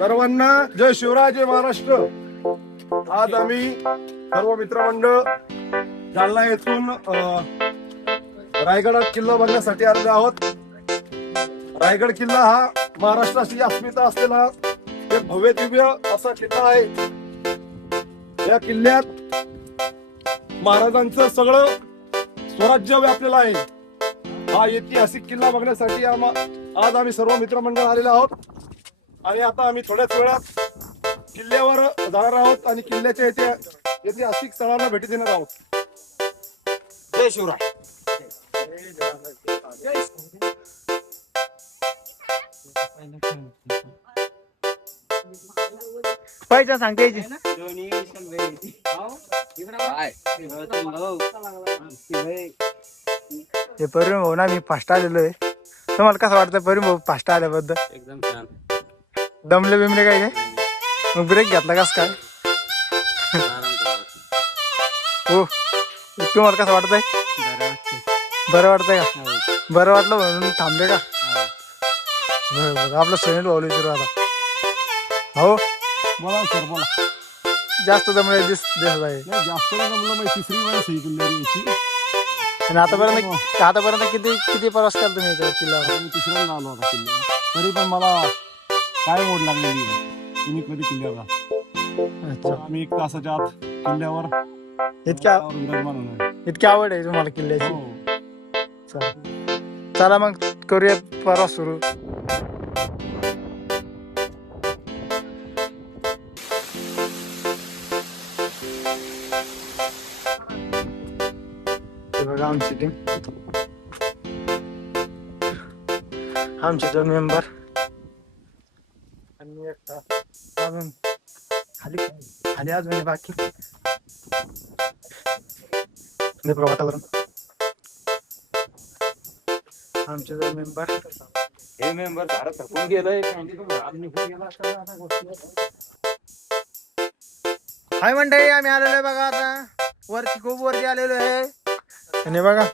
सर्वांना जय शिवराय, जय महाराष्ट्र. आज आम्ही सर्व मित्रमंडळ जालना येथून रायगड किल्ला बघण्यासाठी आलेलो आहोत. रायगड किल्ला हा महाराष्ट्राची अस्मिता असलेला एक भव्य दिव्य असा किल्ला आहे. या किल्ल्यात महाराजांचं सगळं स्वराज्य व्यापलेलं आहे. हा ऐतिहासिक किल्ला बघण्यासाठी आज आम्ही सर्व मित्रमंडळ आलेलो आहोत आणि आता आम्ही थोड्याच वेळात किल्ल्यावर जाणार आहोत आणि किल्ल्याच्या ऐतिहासिक स्थळांना भेटी देणार आहोत. जय शिवराय. पाहिजे सांगते हे परिम भाऊ ना, मी फास्ट आलेलो आहे. तुम्हाला कसं वाटतं परिम भाऊ फास्ट आल्याबद्दल? एकदम छान. दमले बिमले काही नाही? मग ब्रेक घेतला कस काय? हो, तुम्हाला कसं वाटतंय? बरं वाटतंय का? बरं वाटलं म्हणून थांबले का? बरं, आपलं सुनील भाऊ विचारू आता. हो बोला सर, बोला. जास्त दमले दिसत आहे. जास्त जमलं, तिसरी वेळ सही किल्ल्याची. आणि आतापर्यंत किती प्रवास केला तुम्ही याच्यावर किल्ल्यावर? तिसऱ्यांदा आलो होता किल्ल्यावर. तरी पण मला काय मोड लागलेली तुम्ही कधी किल्ल्यावर. आम्ही 1 तासाच्या आत किल्ल्यावर इतकी आवड आहे तुम्हाला किल्ल्याची? चला मग करूया प्रवास सुरू. बघा आमची टीम, आमचे 2 मेंबर आणि एकटा अजून खाली अजून बाकी. वातावरण आमचे 2 मेंबर, हे मेंबर झाडं थकून गेलंय. हाय मंडळी, आम्ही आलेलो आहे बघा. आता खूप वरती आलेलो आहे आणि बघा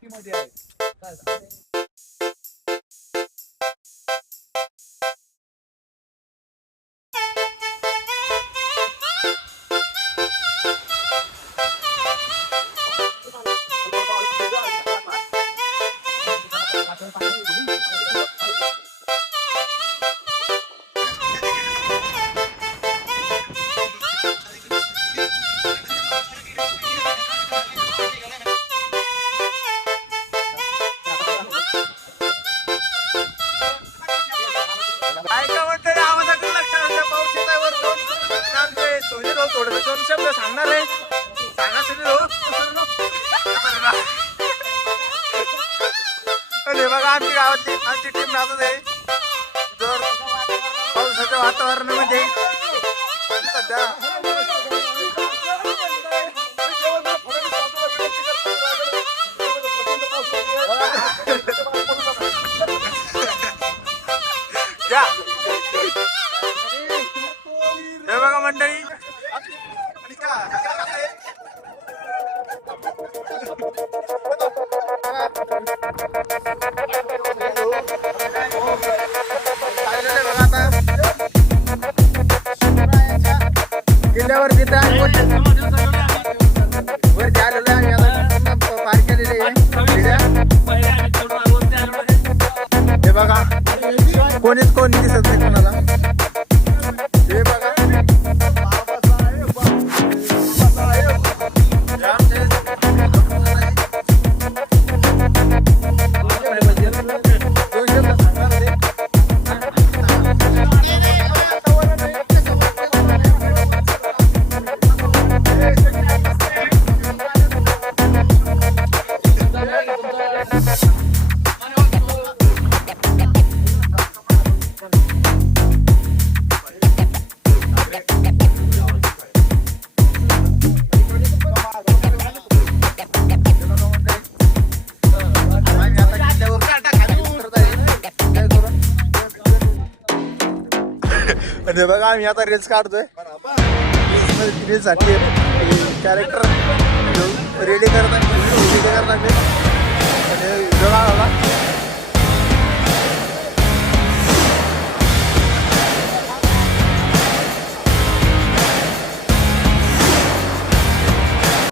थोडं 2 शब्द सांगणार आहे. सांगा सुनील बघा, आमची गावातली आमची टीम नाचत आहे जर पावसाच्या वातावरणामध्ये. सध्या हे बघा मंडळी, किल्ल्यावर तिथं वरती आलेलो आहे. आता पार केलेले हे बघा, कोणीच कोणी दिसत नाही कोणाला. हे बघा आणि बघा आम्ही आता रील्स काढतोय. रील्स साठी कॅरेक्टर रेडी करतात आणि व्हिडिओ